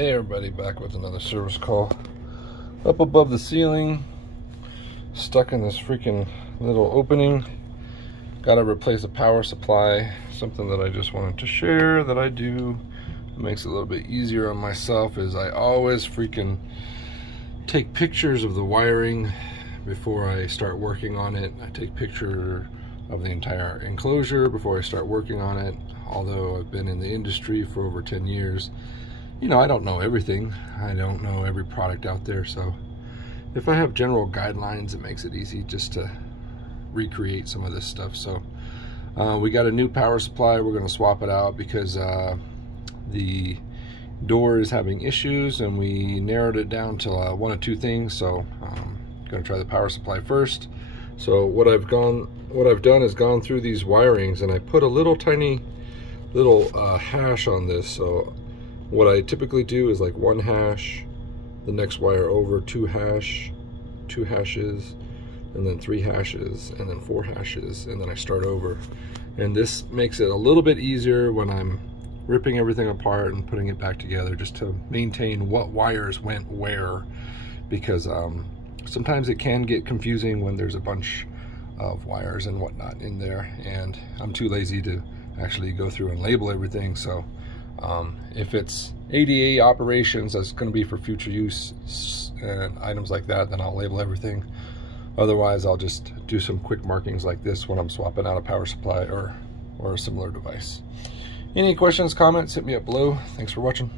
Hey everybody, back with another service call. Up above the ceiling, stuck in this freaking little opening. Gotta replace the power supply. Something that I just wanted to share that I do. It makes it a little bit easier on myself is I always freaking take pictures of the wiring before I start working on it. I take picture of the entire enclosure before I start working on it. Although I've been in the industry for over 10 years, you know, I don't know everything. I don't know every product out there, so if I have general guidelines, it makes it easy just to recreate some of this stuff. So we got a new power supply. We're going to swap it out because the door is having issues, and we narrowed it down to one of two things. So I'm going to try the power supply first. So what I've done is gone through these wirings, and I put a little tiny hash on this. So what I typically do is like one hash, the next wire over, two hashes, and then 3 hashes, and then 4 hashes, and then I start over. And this makes it a little bit easier when I'm ripping everything apart and putting it back together, just to maintain what wires went where, because sometimes it can get confusing when there's a bunch of wires and whatnot in there, and I'm too lazy to actually go through and label everything. So if it's ADA operations that's going to be for future use and items like that, then I'll label everything. Otherwise, I'll just do some quick markings like this when I'm swapping out a power supply or a similar device. Any questions, comments, hit me up below. Thanks for watching.